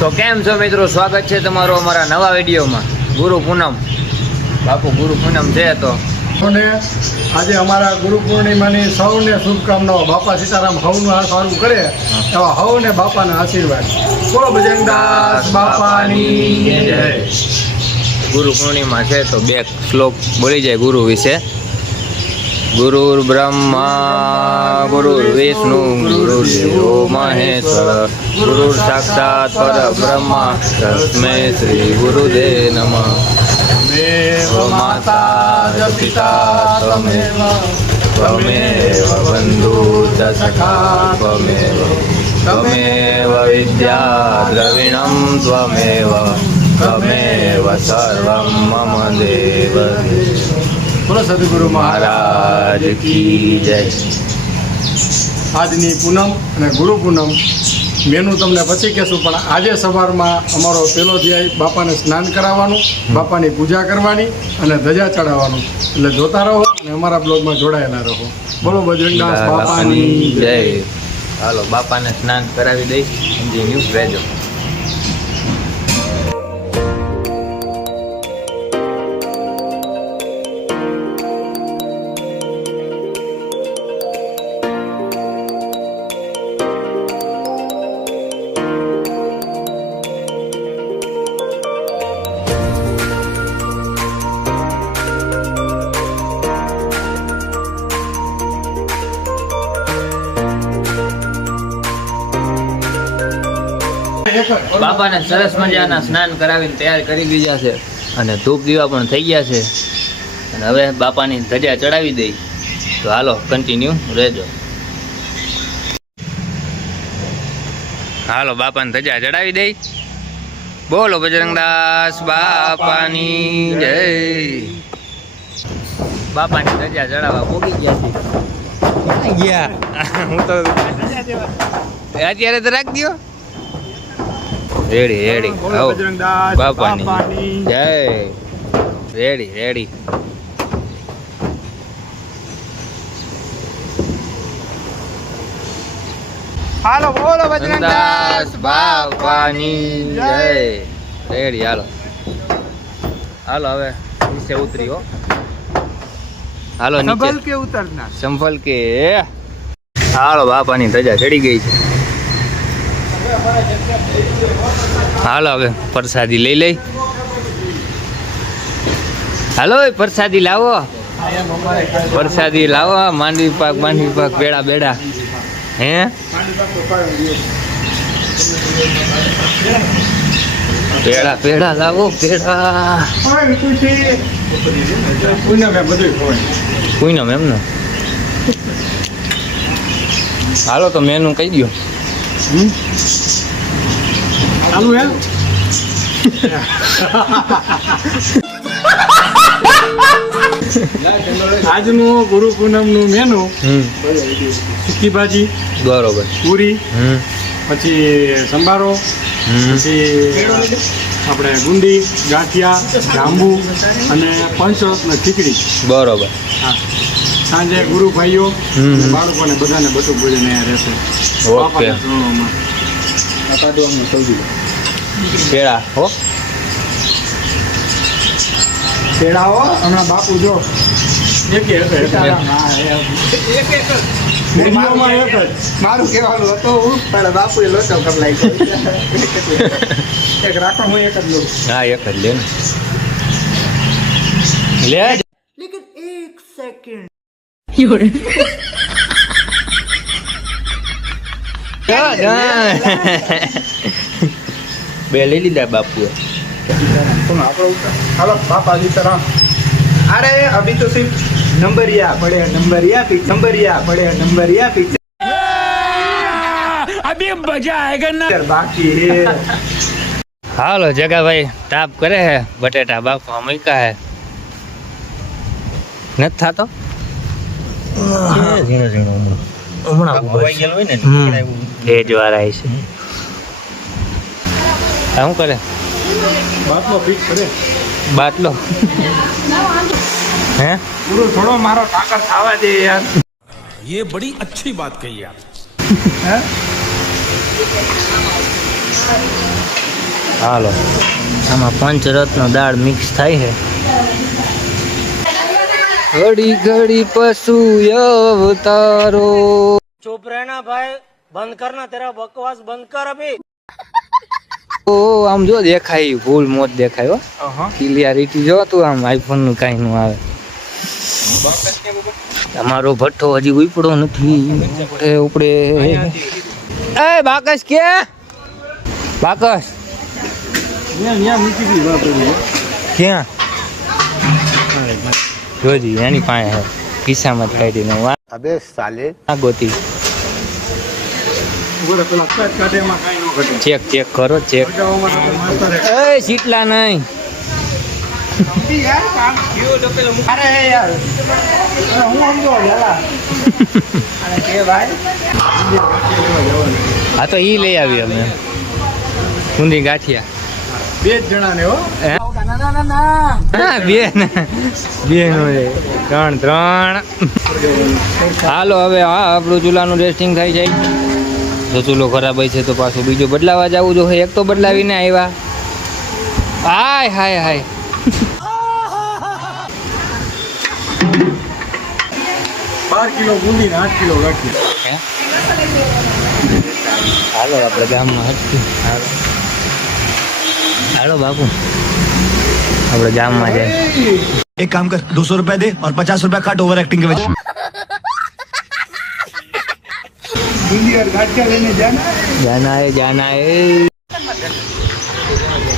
તો કેમ છો મિત્રો, સ્વાગત છે તમારું અમારા નવા વિડીયોમાં. ગુરુ પૂનમ, બાપુ ગુરુ પૂનમ છે તો આજે અમારા ગુરુ પૂર્ણિમાની સૌને શુભકામનાઓ. બાપા સીતારામ હવનું સારું કરે એવા હવને બાપાના આશીર્વાદ. બોલો બજરંગદાસ બાપાની જય. ગુરુ પૂર્ણિમા છે તો બે શ્લોક બોલી જાય ગુરુ વિશે. ગુરુર બ્રહ્મા ગુરુર વિષ્ણુ ગુરુર્દેવો મહેશ્વર ગુરુર સાક્ષાત પરબ્રહ્મા તસ્મૈ શ્રી ગુરુદેવ નમઃ. ત્વમેવ માતા જ પિતા ત્વમેવ બંધુશ્ચ સખા ત્વમેવ વિદ્યા દ્રવિણં ત્વમેવ સર્વં મમ દેવ. બોલો સદગુરુ મહારાજ કી જય. આજની પૂનમ અને ગુરુ પૂનમ મેનું તમને પછી કહેશું, પણ આજે સવારમાં અમારો પહેલો ધ્યેય બાપાને સ્નાન કરાવવાનું, બાપાની પૂજા કરવાની અને ધજા ચડાવવાનું. એટલે જોતા રહો અને અમારા બ્લોગમાં જોડાયેલા રહો. બોલો બજરંગદાસ બાપાની જય. હાલો બાપાને સ્નાન કરાવી દઈ, કન્ટિન્યુ રહેજો. બાપાને સરસ મજાના સ્નાન કરાવીને તૈયાર કરી દીધા છે અને ધૂપ દીવા પણ થઈ ગયા છે અને હવે બાપાની ધજા ચડાવી દઈ. તો હાલો કન્ટિન્યુ રહેજો. હાલો બાપાને ધજા ચડાવી દઈ. બોલો બજરંગદાસ બાપાની જય. બાપાની ધજા ચડાવવા પોગી ગયા છે. ગયા હું તો અત્યારે તો રાખ દો. રેડી રેડી આવો બાપાની જય. Ready ready. હાલો બોલો બજરંગદાસ બાપાની જય. રેડી હાલો હાલો હવે નીચે ઉતરી હો. હાલો નીચે કે ઉતરના સંભલ કે. હાલો બાપાની ધજા ચડી ગઈ છે. હાલો હવે પ્રસાદી લઈ લઈ. હાલો પ્રસાદી લાવો, પ્રસાદી લાવો. માંડવી પાક પેડા બેડા હે. પેડા પેડા લાવો પેડા. પૂનમ એમ ને. હાલો તો મેનુ કહી દો. ચાલુ હે. આજનું ગુરુ પૂનમનું મેનુ સુકી ભાજી, બરોબર, પૂરી, પછી સંભારો, પછી આપણે ગુંડી, ગાંઠિયા, જાંબુ અને પંચરત્ન ખીચડી. બરોબર. હા, સાંજે ગુરુ ભાઈઓ બાળકોને બધાને બધું ભોજન અહીંયા રહેશે. ઓકે. પેડા હો, પેડા હો. હમણાં બાપુ જો એક મારું કહેવાનું હતું, પણ બાપુએ લોચો કપલાઈ એક રાખો. હું એક જ લઉં. હા એક જ લે ને. લે લેકિન એક સેકન્ડ. બે લઈ લીધા બાપુએ. हेलो पापा जी तरह. अरे अभी तो सिर्फ नंबरिया पड़े, नंबरिया पीछे, नंबरिया पड़े, नंबरिया पीछे. अभी मजा आएगा ना. बाकी है. હાલો જગાભાઈ તાપ કરે હે. બટેટા બાફવા મૂક્યા હે. નથી થતો ઝીણો ઝીણો હમણાં ભેજ વાળા છે. શું કરે? बातलो फिक्स करे. બાટલો હે पूरो थोड़ो मारो ताकत खावा दे यार. ये बड़ी अच्छी बात कही आप. हैं? હાલો આમાં પંચરત્ન દાળ મિક્સ થાય છે. ઘડી ઘડી પશુ અવતારો. चुप रहना भाई, बंद करना तेरा बकवास बंद कर अभी. ઓ આમ જો દેખાય ફૂલ મોત દેખાય હો. ક્લિયરિટી જો તું આમ આઈફોન નું કાંઈ નું આવે. તમારો ભઠ્ઠો હજી ઉપડો નથી. ઉપડે એ બાકસ કે બાકસ ક્યાં જોજી એની પાસે ખિસ્સામાં જ કાઢીને अबे साले આ ગોતી પેલા કટ કાઢે એમાં કાંઈ ન ઘટે. ચેક ચેક કરો ચેક. સળગાવવામાં તો મારતા રહે. એ સીટલા નહીં. હા તો ઈ લઈ આવી અમે ઊંધી ગાંઠિયા. 2 જણાને હો. હા બે ને બે નો રે 3 હાલો હવે હા આપણું ચૂલાનું રેસ્ટિંગ થાય છે. જો ચૂલો ખરાબ હોય છે તો પાછું બીજો બદલાવા જવું જોઈએ. એક તો બદલાવીને આવ્યા. હાય હાય હાય 12 કિલો બુંદી ને 8 કિલો ગાંઠિયા. હે? હાલો આપણે ગામમાં હટકી હાલો બાપુ આપણે ગામમાં જાય. एक काम कर 200 रुपए दे और 50 रुपए काट ओवर एक्टिंग के वजह બુંદી और ગાંઠિયા લઈને જાના. જાના એ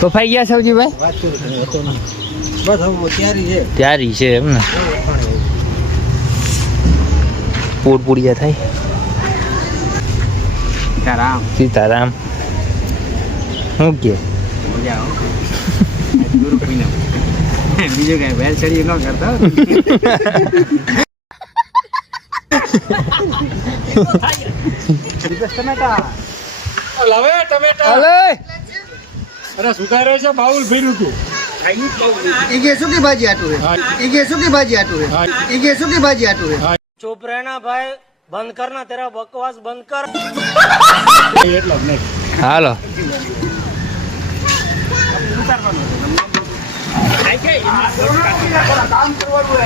તો ફાઈ ગયા સૌજીભાઈ બસ હવે તૈયારી છે. ત્યારી છે એમ ને પૂડિયા થાય. સીતારામ શું કે બીજું કઈ વેલ ચડી ન કરતા. ટમેટા અલે અરે સુધારે છે બાઉલ ભર્યું તું. सुखी भाजी आटू है सुखी भाजी आटू है सुखी भाजी आटू है चुप रहना भाई, बंद करना तेरा बकवास बंद कर. એટલો જ નહીં. હાલો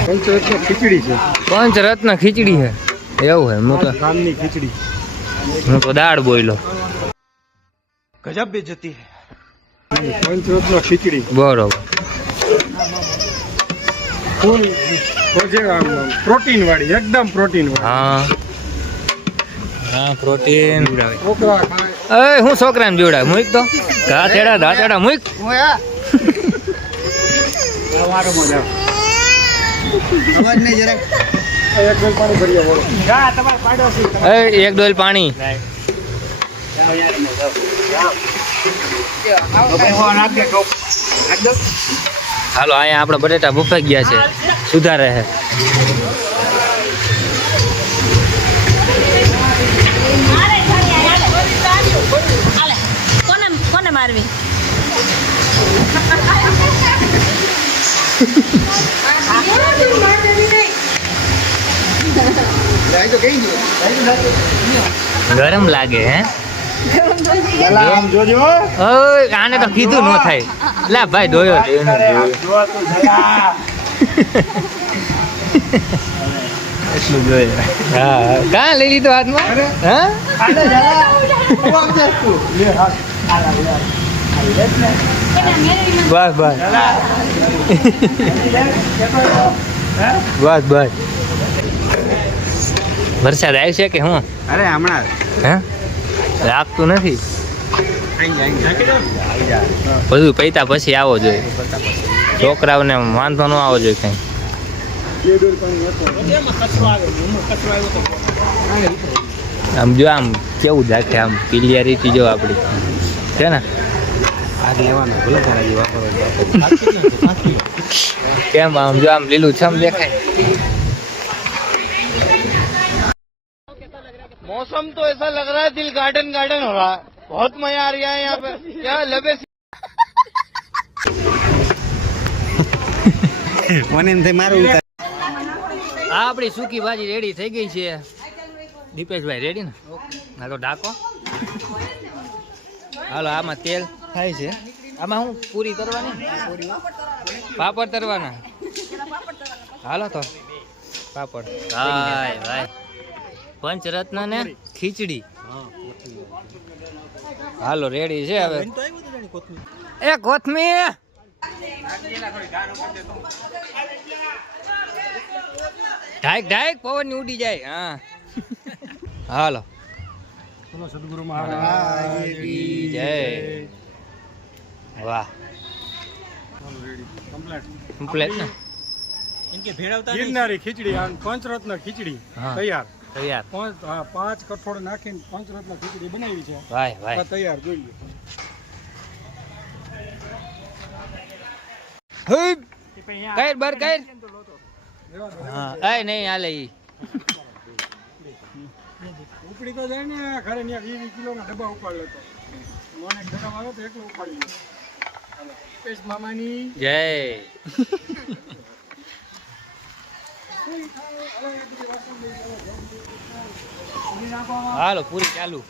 પંચરત્ન ખીચડી છે. પંચરત્ન ખીચડી છે એવું હે. હું તો કાનની ખીચડી. દાળ બોયલો. गजब बेइज्जती है પંચરત્ન ખીચડી બરોબર. ફૂલ પ્રોટીન વાળી, એકદમ પ્રોટીન વાળી. હા હા પ્રોટીન. છોકરા ખાય. એ હું છોકરાને જોડાય મૂક તો દાતેડા મૂક. મારો મજા. आवाज नहीं जरा એક ડોલ પાણી ભરી આવો. એ એક ડોલ પાણી. હાલો અહીંયા આપણા બટેટા બફાઈ ગયા છે. સુધારે છે. કોને મારવી जाए तो कहीं ગરમ લાગે હે. આમ જોજો. ઓય આને તો કીધું ન થાય. લા ભાઈ દોયો એટલું જોઈએ. હા કાં લઈ લીધો હાથમાં? હા બસ બસ બસ બસ. વરસાદ આવશે કે હું? अरे हमारा હે રાખતું નથી. બધું પૈતા પછી આવો જોઈએ. છોકરાઓને વાંધો ન આવો જોઈએ કઈ. આમ જો આમ કેવું દાખે આમ ક્લિયરિટી જો આપણી છે ને. કેમ આમ જો આમ લીલું છમ દેખાય. मौसम तो ऐसा लग रहा है दिल गार्डन गार्डन हो रहा है. बहुत मजा आ रहा है यहाँ पे. क्या लबे આ આપણી સૂકી ભાજી રેડી થઈ ગઈ છે. દીપેશભાઈ રેડી ને? હા તો ઢાકો. હાલો આમાં તેલ થાય છે. આમાં હું પૂરી તરવાની પાપડ તરવાના હાલો તો પાપડ ભાઈ ભાઈ પંચરત્ન ને ખીચડી હાલો રેડી છે હવે એ કોથમીર ઢાઈક પવન ની ઉડી જાય હા હાલો સદગુરુ મહારાજ જય વાહ કમ્પ્લીટ ને ગિરનારી ખીચડી અને પંચરત્ન ખીચડી હા. તૈયાર તૈયાર 5 કઠોળ નાખીને પંચરત્ન ખીચડી બનાવી છે ભાઈ આ ભાઈ તૈયાર જોઈ લો કઈ બર કઈ હા એ નહીં હાલે ઈ ઉપડી તો જાય ને ઘરે ત્યાં 20 કિલોના ડબ્બા ઉપાડ લેતો મને ડબ્બા આવે તો એકલો ઉપાડી લે પેશ મામાની જય હાલો પૂરી ચાલુ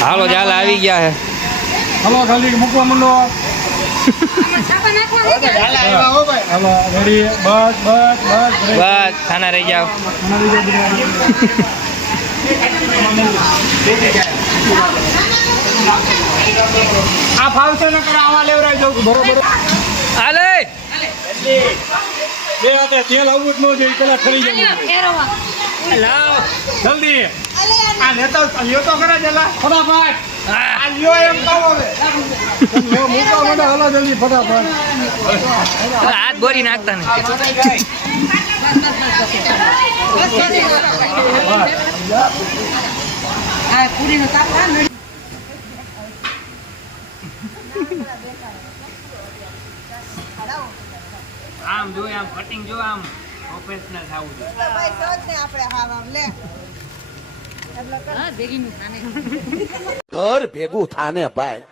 હાલો ચાલ આવી ગયા હે હલો ખાલી મૂકવા માંડો હલો રેડી બસ બસ ખાના રહી જાવ આ ફાવશે ને કરે આવા લેવરાઈ જાવ બરોબર હાલે બે હાથે તેલ આવું જ ન જોઈએ પેલા ઠરી જવું લાવ જલ્દી આ નેતા લ્યો તો કરે જલા ફટાફટ આ લ્યો એમ કહો હવે લ્યો મૂકો મને હલો જલ્દી ફટાફટ હાથ બોરી નાખતા ને આમ જો આમ કટિંગ જો આમ પ્રોફેશનલ થાવું જોઈએ ઘર ભેગું થાને ભાઈ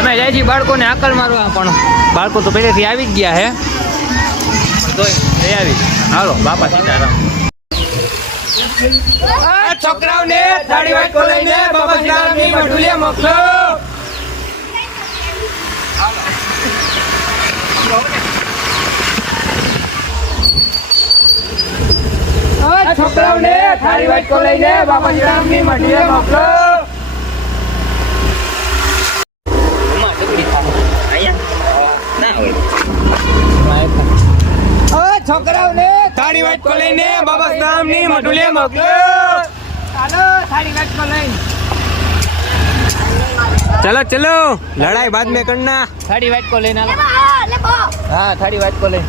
અમે જયજી બાળકોને આકલ મારવા પણ બાળકો તો પહેલેથી આવી જ ગયા હે પણ તોય લઈ આવી હાલો બાપા સીતારામ છોકરાઓને થાળી વાટકો લઈને બાબા સીતારામની મઢુલિયા મોકલો છોકરાઓને થાળી વાટકો લઈને બાબા સીતારામની મઢુલિયા મોકલો છોકરાઓને થાળી વાટકો લઈને બાબા સીતારામની મઢુલિયા મોકલો ચાલો થાળી વાટકો લઈને चलो चलो लड़ाई बाद में करना थाड़ी वाइट को लेना हाँ थाड़ी वाइट को ले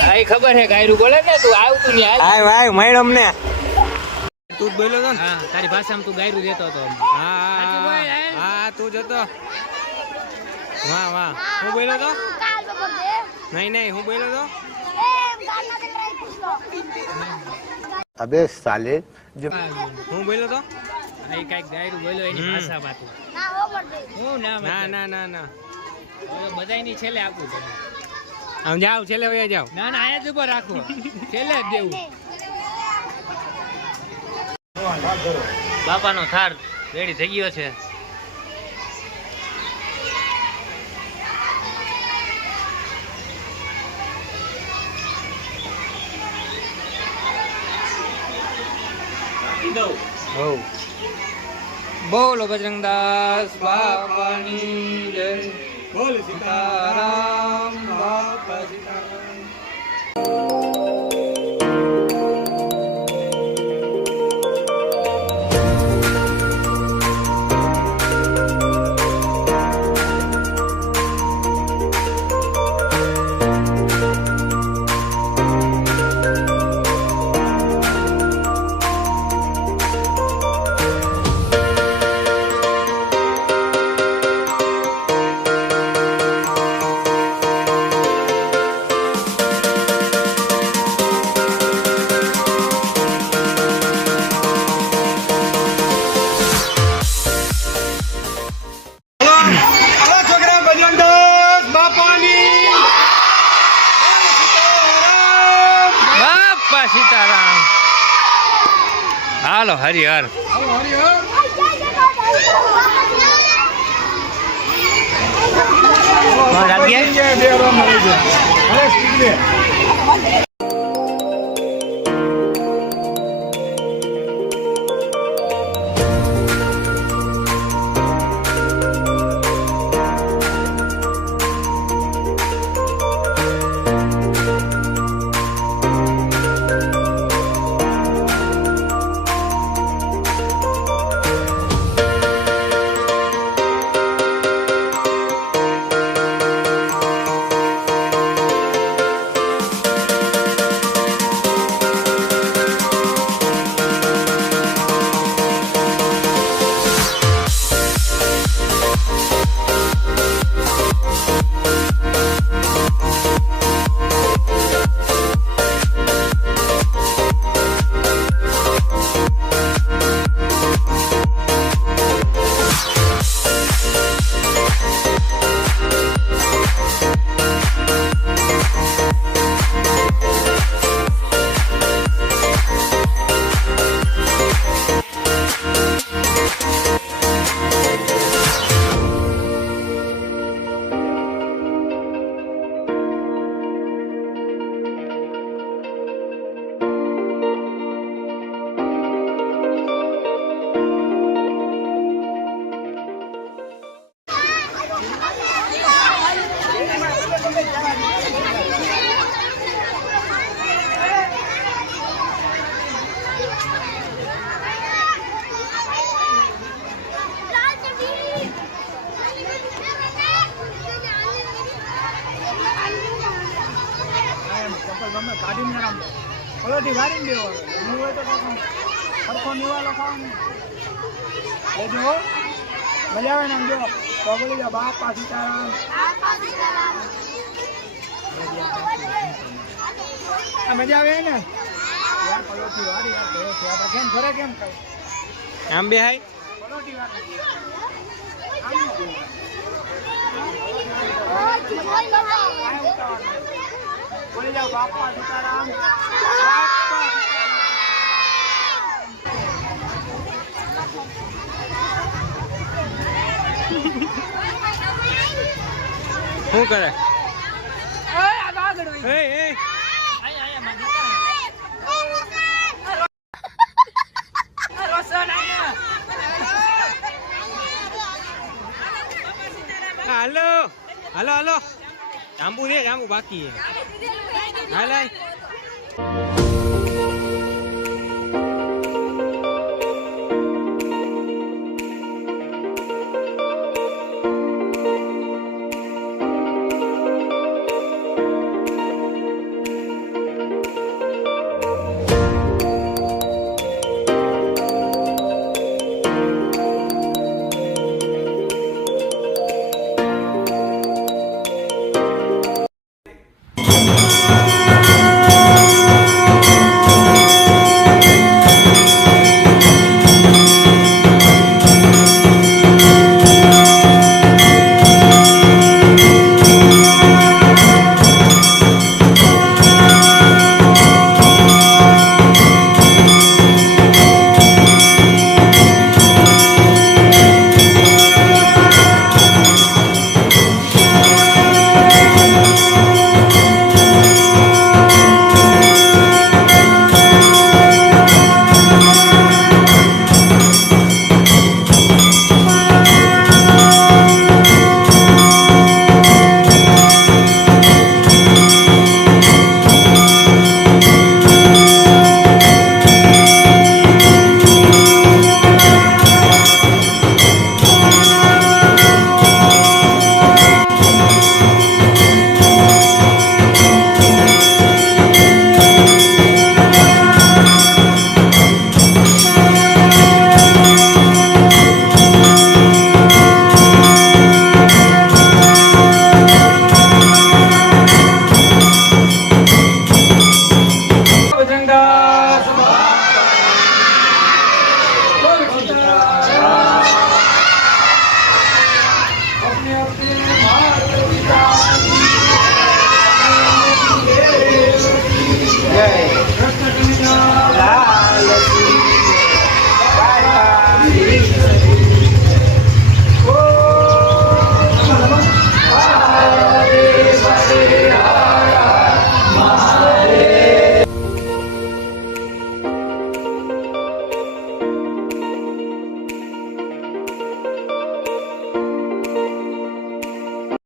भाई खबर है गायरू बोले ने तू आव तू नहीं आय भाई मैडम ने तू बोलो तो हां तारी भाषा में तू गायरू देतो तो हां हां तू जतो वाह वाह હું બોલ્યો તો નહીં નહીં હું બોલ્યો તો अबे साले હું બોલ્યો તો અહીં કાંઈક ગાયરું બોલ્યો એની ભાષામાં તું. હું ના ના ના ના ના બધાની છેલ્લે આપું તમે. આમ જાઓ છેલ્લે વયા જાઓ. ના ના આયા જ ઉપર રાખો છેલ્લે જ દેવું. બાપાનો થાળ રેડી થઈ ગયો છે. બોલો બજરંગદાસ બાપાની જય. બોલ સીતારામ બાપા સીતારામ. બાપા સીતારામ. હાલો હરિહર. પલોઠી વાળીને દેવો હું હોય તો સરખો નિવાલો ખાવાનું લેજો હો મજા આવે ને આમ જો તો બોલી જાઓ બાપા સીતારામ મજા આવે ને યાર પલોઠી વાળી યાર આપણે કેમ ઘરે કેમ ખાય આમ બે હાય પલોઠી વાળી બોલી જાઓ બાપા સીતારામ શું કરે હાલો હાલો હાલો જાંબુ રે જાંબુ બાકી હાલ